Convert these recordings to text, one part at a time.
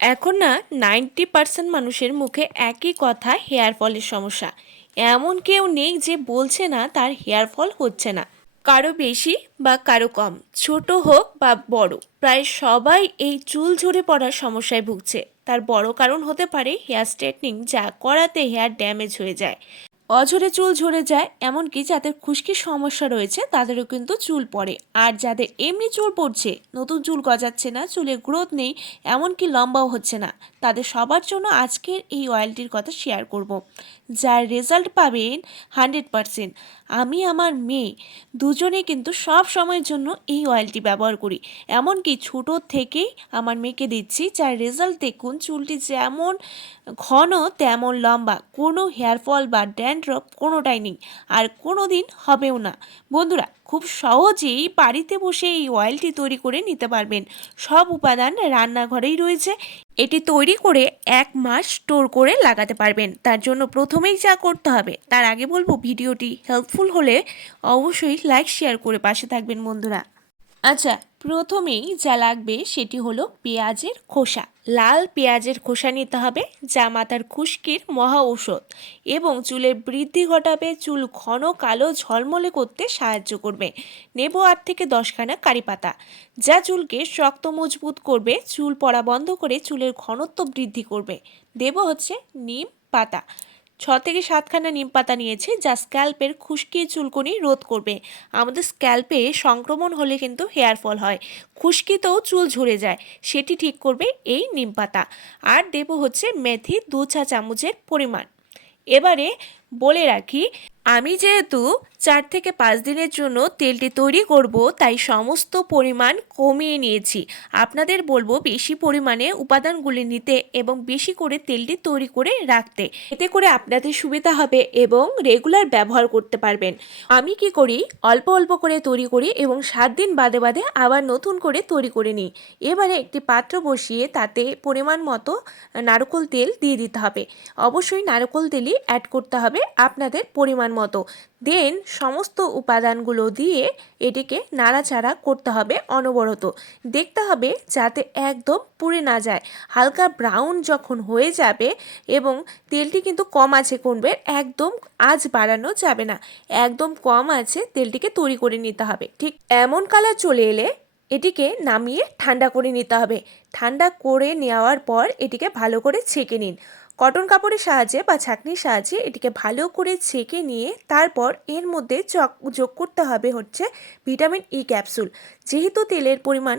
এখন না ninety percent মানুষের মুখে একই কথা হেয়ার ফলের সমস্যা। এমন কেউ নেই যে বলছে না তার হেয়ার ফল হচ্ছে না। কারও বেশি বা কারও কম, ছোট হোক বা বড়, প্রায় সবাই এই চুল ঝরে পড়ার সমস্যায় ভুগছে। তার বড় কারণ হতে পারে হেয়ার স্ট্রেটনিং, যা করাতে হেয়ার ড্যামেজ হয়ে যায়। অঝরে চুল ঝরে যায়, এমনকি যাদের খুশকির সমস্যা রয়েছে, তাদেরও কিন্তু চুল পড়ে। আর যাদের এমনি চুল পড়ছে, নতুন চুল গজাচ্ছে না, চুলের গ্রোথ নেই, এমনকি লম্বাও হচ্ছে না, তাদের সবার জন্য আজকের এই অয়েলটির কথা শেয়ার করব। যার রেজাল্ট পাবেন হান্ড্রেড পারসেন্ট আমি, আমার মেয়ে দুজনে কিন্তু সব সময়ের জন্য এই অয়েলটি ব্যবহার করি। এমনকি ছোটো থেকেই আমার মেয়েকে দিচ্ছি, যার রেজাল্ট দেখুন চুলটি যেমন ঘন তেমন লম্বা। কোনো হেয়ার ফল বা ড্যান্ড্রপ কোনোটাই নেই, আর কোনো দিন হবেও না। বন্ধুরা খুব সহজেই বাড়িতে বসে এই অয়েলটি তৈরি করে নিতে পারবেন। সব উপাদান রান্নাঘরেই রয়েছে। এটি তৈরি করে এক মাস স্টোর করে লাগাতে পারবেন। তার জন্য প্রথমেই যা করতে হবে, তার আগে বলব ভিডিওটি হেল্পফুল হলে অবশ্যই লাইক, শেয়ার করে পাশে থাকবেন বন্ধুরা। আচ্ছা প্রথমেই যা লাগবে সেটি হলো পেঁয়াজের খোসা। লাল পেঁয়াজের খোসা নিতে হবে, যা মাথার খুশকির মহা ঔষধ এবং চুলের বৃদ্ধি ঘটাবে। চুল ঘন কালো ঝলমলে করতে সাহায্য করবে। নেব আট থেকে দশখানা কারি পাতা, যা চুলকে শক্ত মজবুত করবে। চুল পড়া বন্ধ করে চুলের ঘনত্ব বৃদ্ধি করবে। দেব হচ্ছে নিম পাতা ছ থেকে সাতখানা নিম পাতা নিয়েছি, যা স্ক্যাল্পের খুশকি চুলকুনি রোধ করবে। আমাদের স্ক্যাল্পে সংক্রমণ হলে কিন্তু হেয়ার ফল হয়। খুশকিতেও চুল ঝরে যায়, সেটি ঠিক করবে এই নিম পাতা। আর দেব হচ্ছে মেথি দু চা চামচের পরিমাণ। এবারে বলে রাখি, আমি যেহেতু চার থেকে পাঁচ দিনের জন্য তেলটি তৈরি করব, তাই সমস্ত পরিমাণ কমিয়ে নিয়েছি। আপনাদের বলব বেশি পরিমাণে উপাদানগুলি নিতে এবং বেশি করে তেলটি তৈরি করে রাখতে। এতে করে আপনাদের সুবিধা হবে এবং রেগুলার ব্যবহার করতে পারবেন। আমি কি করি? অল্প অল্প করে তৈরি করি এবং সাত দিন বাদে বাদে আবার নতুন করে তৈরি করে নিই। এবারে একটি পাত্র বসিয়ে তাতে পরিমাণ মতো নারকোল তেল দিয়ে দিতে হবে। অবশ্যই নারকোল তেলই অ্যাড করতে হবে। আপনাদের পরিমাণ মতো। দেন সমস্ত উপাদানগুলো দিয়ে এটিকে নাড়াচাড়া করতে হবে অনবরত। দেখতে হবে যাতে একদম পুড়ে না যায়। হালকা ব্রাউন যখন হয়ে যাবে এবং তেলটি কিন্তু কম আছে কমবে, একদম আজ বাড়ানো যাবে না। একদম কম আছে তেলটিকে তৈরি করে নিতে হবে। ঠিক এমন কালার চলে এলে এটিকে নামিয়ে ঠান্ডা করে নিতে হবে। ঠান্ডা করে নেওয়ার পর এটিকে ভালো করে ছেঁকে নিন। কটন কাপড়ের সাহায্যে বা ছাঁকনির সাহায্যে এটিকে ভালো করে ছেঁকে নিয়ে তারপর এর মধ্যে চক যোগ করতে হবে হচ্ছে ভিটামিন ই ক্যাপসুল। যেহেতু তেলের পরিমাণ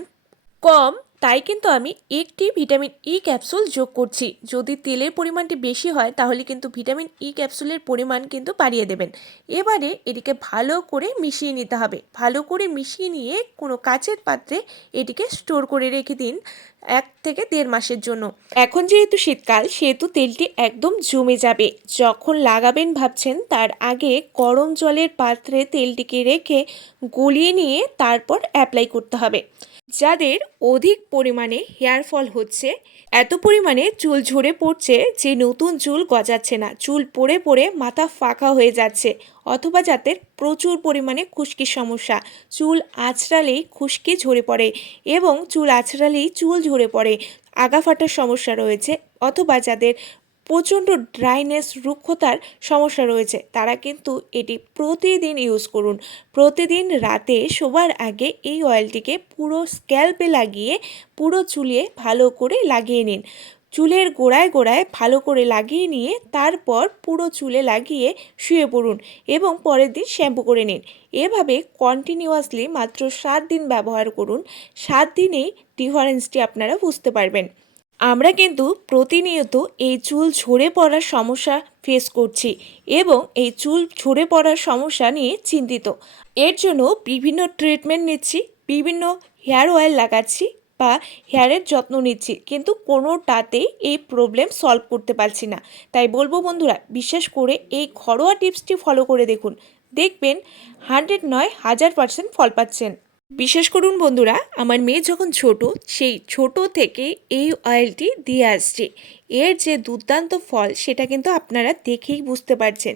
কম, তাই কিন্তু আমি একটি ভিটামিন ই ক্যাপসুল যোগ করছি। যদি তেলের পরিমাণটি বেশি হয়, তাহলে কিন্তু ভিটামিন ই ক্যাপসুলের পরিমাণ কিন্তু বাড়িয়ে দেবেন। এবারে এটিকে ভালো করে মিশিয়ে নিতে হবে। ভালো করে মিশিয়ে নিয়ে কোনো কাচের পাত্রে এটিকে স্টোর করে রেখে দিন। এক থেকে দেড় মাসের জন্য। এখন যেহেতু শীতকাল, সেহেতু তেলটি একদম জমে যাবে। যখন লাগাবেন ভাবছেন, তার আগে গরম জলের পাত্রে তেলটিকে রেখে গলিয়ে নিয়ে তারপর অ্যাপ্লাই করতে হবে। যাদের অধিক পরিমাণে হেয়ার ফল হচ্ছে, এত পরিমাণে চুল ঝরে পড়ছে যে নতুন চুল গজাচ্ছে না। চুল পড়ে পড়ে মাথা ফাঁকা হয়ে যাচ্ছে। অথবা যাদের প্রচুর পরিমাণে খুশকির সমস্যা। চুল আঁচড়ালেই খুশকি ঝরে পড়ে এবং চুল আঁচড়ালেই চুল ঝরে পড়ে। আগা ফাটার সমস্যা রয়েছে অথবা যাদের প্রচণ্ড ড্রাইনেস, রুক্ষতার সমস্যা রয়েছে, তারা কিন্তু এটি প্রতিদিন ইউজ করুন। প্রতিদিন রাতে শোবার আগে এই অয়েলটিকে পুরো স্ক্যাল্পে লাগিয়ে, পুরো চুলে ভালো করে লাগিয়ে নিন। চুলের গোড়ায় গোড়ায় ভালো করে লাগিয়ে নিয়ে তারপর পুরো চুলে লাগিয়ে শুয়ে পড়ুন এবং পরের দিন শ্যাম্পু করে নিন। এভাবে কন্টিনিউয়াসলি মাত্র সাত দিন ব্যবহার করুন। সাত দিনেই ডিফারেন্সটি আপনারা বুঝতে পারবেন। আমরা কিন্তু প্রতিনিয়ত এই চুল ঝরে পড়ার সমস্যা ফেস করছি এবং এই চুল ঝরে পড়ার সমস্যা নিয়ে চিন্তিত। এর জন্য বিভিন্ন ট্রিটমেন্ট নিচ্ছি, বিভিন্ন হেয়ার অয়েল লাগাচ্ছি বা হেয়ারের যত্ন নিচ্ছি, কিন্তু কোনোটাতেই এই প্রবলেম সলভ করতে পারছি না। তাই বলব বন্ধুরা, বিশেষ করে এই ঘরোয়া টিপসটি ফলো করে দেখুন। দেখবেন হান্ড্রেড নয়, হাজার পার্সেন্ট ফল পাচ্ছেন। বিশেষ করুন বন্ধুরা, আমার মেয়ে যখন ছোট, সেই ছোট থেকে এই অয়েলটি দিয়ে আসছে। এর যে দুর্দান্ত ফল, সেটা কিন্তু আপনারা দেখেই বুঝতে পারছেন।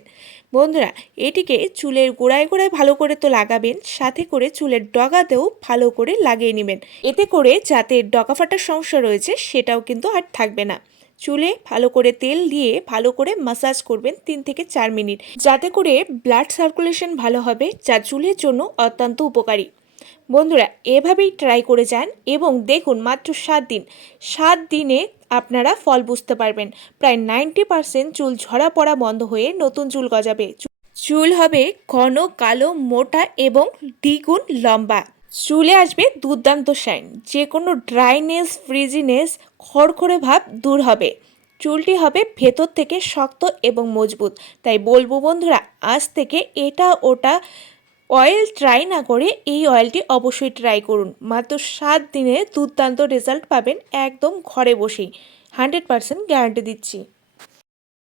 বন্ধুরা, এটিকে চুলের গোড়ায় গোড়ায় ভালো করে তো লাগাবেন, সাথে করে চুলের ডগাতেও ভালো করে লাগিয়ে নেবেন। এতে করে যাতে ডগা ফাটার সমস্যা রয়েছে, সেটাও কিন্তু আর থাকবে না। চুলে ভালো করে তেল দিয়ে ভালো করে মাসাজ করবেন তিন থেকে চার মিনিট। যাতে করে ব্লাড সার্কুলেশন ভালো হবে, যা চুলের জন্য অত্যন্ত উপকারী। বন্ধুরা, এভাবেই ট্রাই করে যান এবং দেখুন মাত্র সাত দিন। সাত দিনে আপনারা ফল বুঝতে পারবেন। প্রায় নাইনটি পার্সেন্ট চুল ঝরা পড়া বন্ধ হয়ে নতুন চুল গজাবে। চুল হবে ঘন, কালো, মোটা এবং দ্বিগুণ লম্বা। চুলে আসবে দুর্দান্ত শাইন যে কোনো ড্রাইনেস ফ্রিজিনেস খড়খড়ে ভাব দূর হবে। চুলটি হবে ভেতর থেকে শক্ত এবং মজবুত। তাই বলব বন্ধুরা, আজ থেকে এটা ওটা অয়েল ট্রাই না করে এই অয়েলটি অবশ্যই ট্রাই করুন। মাত্র সাত দিনে দুর্দান্ত রেজাল্ট পাবেন একদম ঘরে বসেই। হান্ড্রেড পারসেন্ট গ্যারান্টি দিচ্ছি।